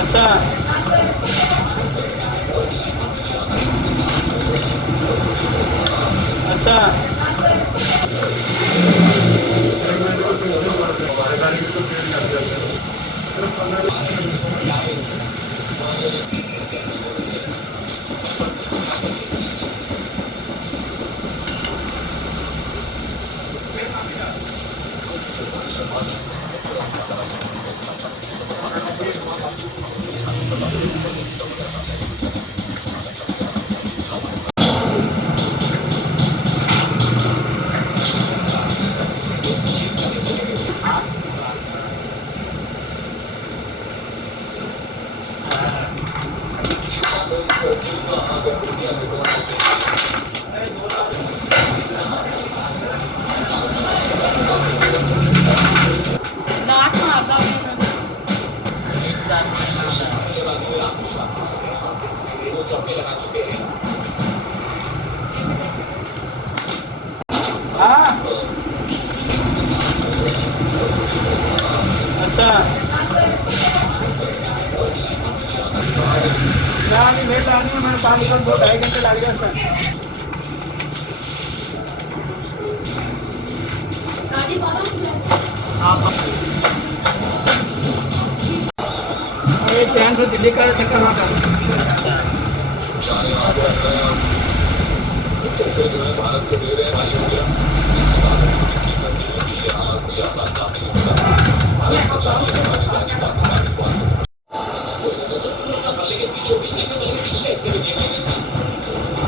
अच्छा अच्छा हाँ अच्छा लानी भेट लानी है मैंने 5 मिनट 2-2.5 घंटे लग गया सर ये चैन से दिल्ली का चक्कर मार भारत को दे रहे हैं कोई आसान काम नहीं होगा भारत को चाहिए हमारी गाड़ी पाकिस्तानी स्वास्थ्य के पीछे से भी गेम लेने थे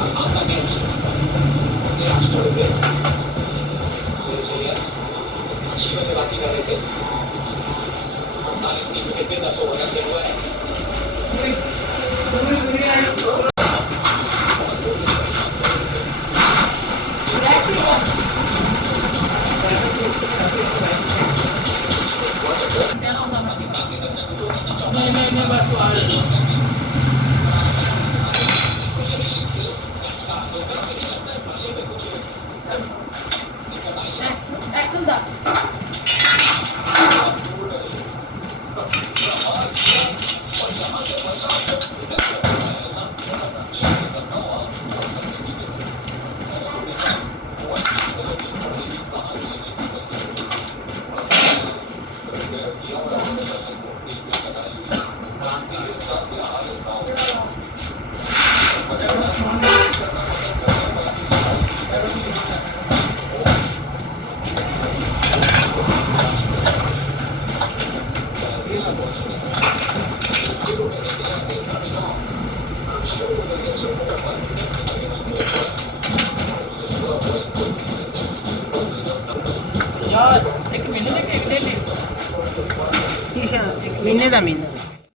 आपका मैच ये आज छोड़ गए अच्छी बल्लेबाजी कर रहे थे 48 टीम के 10 ओवर रन हुआ है नहीं बस यार एक महीने का महीने